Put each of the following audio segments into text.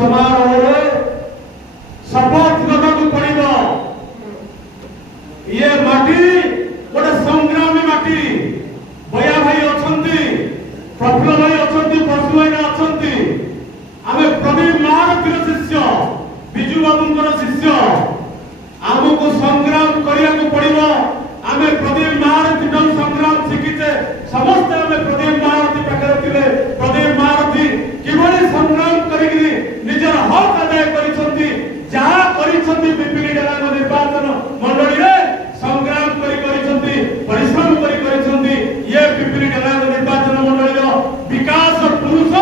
समारोह शपथ नेବାକୁ पड़िବ। ये माटी गोटे संग्रामी माटी। बया भाई अछंती, प्रफुल्ल भाई अछंती, परशु भाई अछंती। आमे प्रदीप महारथीर शिष्य, बिजू बाबूंकर शिष्य। आमको संग्राम करिया को पड़िବ। आमे प्रदीप महारथी संग्राम शिखिचे समस्त आमे प्रदीप महारथी पाखे थिले। प्रदीप महारथी किभଳି संग्राम करिकरी निजर हक आदाय करिसंती। जहा करिसंती पिपिली डेलांग निर्वाचन मंडली रे संग्राम करिसंती, परिश्रम करिसंती। ये पिपिली डेलांग निर्वाचन मंडली रो विकास पुरुष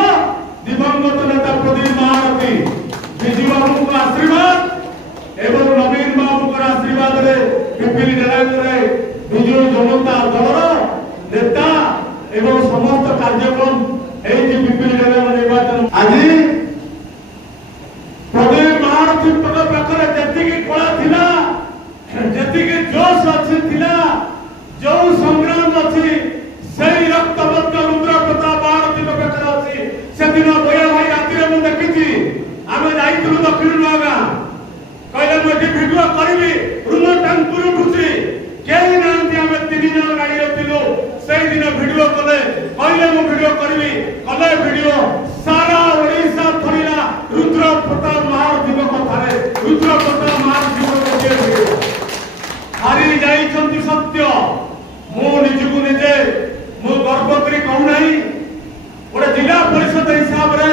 दिवंगत नेता प्रदीप महारथी। बिजू बाबू को आशीर्वाद एवं नवीन बाबू को आशीर्वाद रे पिपिली डेलांग रे बिजू जनता दलर नेता एवं समस्त कार्यक्रम एई पिपिली डेलांग निर्वाचन आज प्रदीप महारथी पाखरे जेतिकी कला थिला, जेतिकी जोश अछि थिला, जो संग्राम अछि सेई रक्तबद्ध रुद्र प्रताप महारथी पाखरे अछि। सेदिन बया भाई राति रे मु देखिछि। आमे जाइथिलु दक्षिण नगा कहले मु एठी भिडियो करबी रुम टांकुर उठुछि केही नांती। आमे 3 जण गाड़ी रे थिलु। सेई दिन भिडियो कले कहले मु भिडियो करबी कले भिडियो सारा ओडिसा थरिला रुद्र प्रताप महारथी कथारे। रुद्र प्रताप महारथी भिडियो हारी जाइछंती सत्य। मु निजकु निजे मु गर्व करी कहू नाही। गोटे जिला परिषद हिसाब रे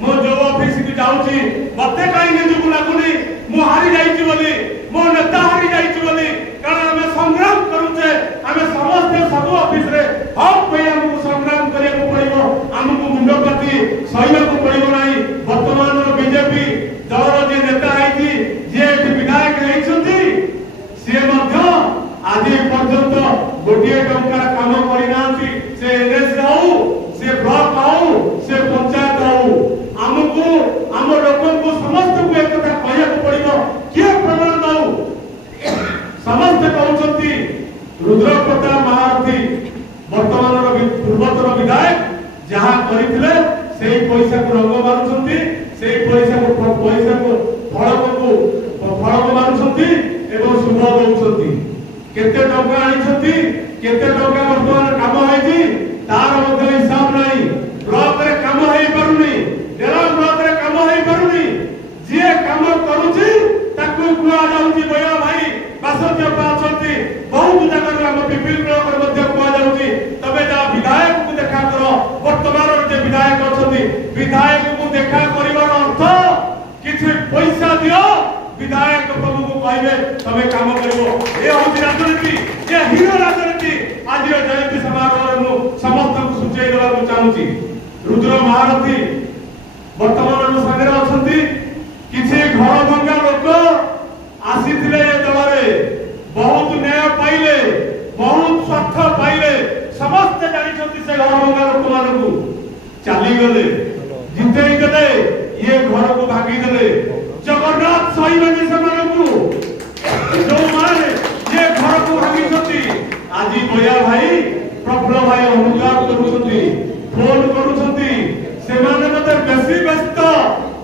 मो जो ऑफिस की जाउची मते काई निजकु लागुनी मु हारी जाइछि बोली, मो नेता हारी जाइछि बोली। कारण हमें संग्राम करूचे, हमें समस्त सब ऑफिस रे हक पे हमको संग्राम करिया को पड़िबो। हमको मुंडपाती सहिया को पड़िबो नाही। वर्तमान बीजेपी दलर जे नेता आइछि, जे विधायक रहिसंती, से मध्य आज पर्यंत गोटिए टंकार काम करिनांती। से एनएस हो, से ब्लॉक हो, से पंचायत हो। हमको हम लोगों को समस्त को एक कथा कहया को पड़िबो। के प्रमाण दउ समस्त कहउछंती रुद्र प्रताप महारथी वर्तमान पूर्वतन विधायक जहा करिथिले सेई पैसा को रंग मारुछंती, सेई पैसा को फलक मारुछंती एवं शुभ दउछंती। केते टका आनिछंती, केते टका वर्तमान काम होइछि तार मध्ये हिसाब नाही। ब्लॉक रे काम होई परुनी, डेरा ब्लॉक रे काम होई परुनी। जे काम करूछि ताकू कुआ जाउछि बया भाई बासत्य पाछंती। बहुत जगह हम पिपिल ब्लॉक रे मध्ये कुआ जाउछि। तबे जा विधायक को देखा करो। वर्तमान जे विधायक अछंती, विधायक को देखा करिवार अर्थ किछि पैसा दियो, विधायक प्रभु को कहबे तबे काम करिवो। ए होछि राजनीति, जे हीरो राजनीति। आज जयंती समारोह रे मु समस्त को सुचेई देबा को चाहूछि। रुद्र महारथी वर्तमान संगे अछंती। किछि घर भंगा लोक आसीथिले ए दलरे, बहुत न्याय पाइले, बहुत स्वार्थ पाइले। समस्त जानिछंती से घर भंगा लोक मानकु चाली गले, जितेई देले, ये घर को भागी देले। जगन्नाथ सहीबेनी सेमानकु जो माने ये घर को भागिछंती। आज बया भाई प्रफुल्ल भाई अनुरोध करूछंती, फोन करूछंती। सेमाने मते बेसी व्यस्त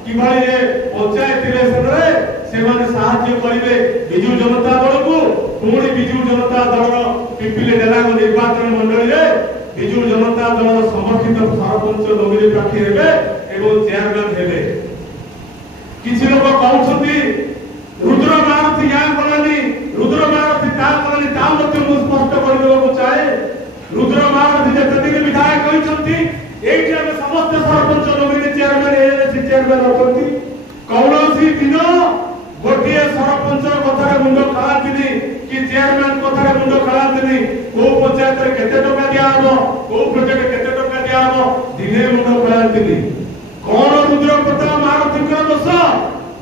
कि भाई ये पंचायत इलेक्शन रे सेमाने सहायता करिवे बिजू जनता दल को। पुणी बिजू जनता दल पिपिली डेलांग निर्वाचन मंडली रे बिजू जनता दल समर्थित सरपंच नवीन प्रार्थी हेबे एवं चेयरमैन हेबे। किछि लोक कहउछंती रुद्र महारथी या कलानी, रुद्र महारथी ता कलानी। ता मध्ये मु स्पष्ट कर देबो चाहे रुद्र महारथी जते विधायक होइछंती एठी हम समस्त सरपंच नवीन चेयरमैन एएनसी चेयरमैन होछंती। कौनसी दिन गोटिए सरपंच कथारे मुंड खलातिनी कि चेयरमैन कथारे मुंड खलातिनी। को पंचायत रे केते टका दिया हबो, को प्रोजेक्ट केते टका दिया हबो, दिने मुंड खलातिनी। कौन रुद्र प्रताप महारथी कर दोष,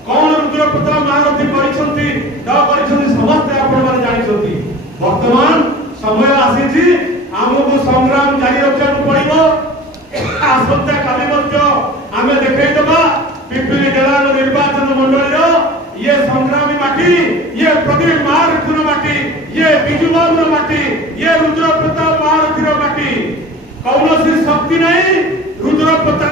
कौन रुद्र प्रताप महारथी करिसंती ता करिसंती समस्त आपण माने जानिसंती। वर्तमान समय आसीछि, हमको संग्राम जारी रखा पड़िबो। आसंता काली मध्य आमे देखै दबा पिपिली डेलांग निर्वाचन मंडली रो ये संग्रामी माटी, ये प्रदीप महारथी माटी, ये बिजू बाबू माटी, ये रुद्र प्रताप महारथी माटी। कौनसी शक्ति नहीं रुद्र प्रताप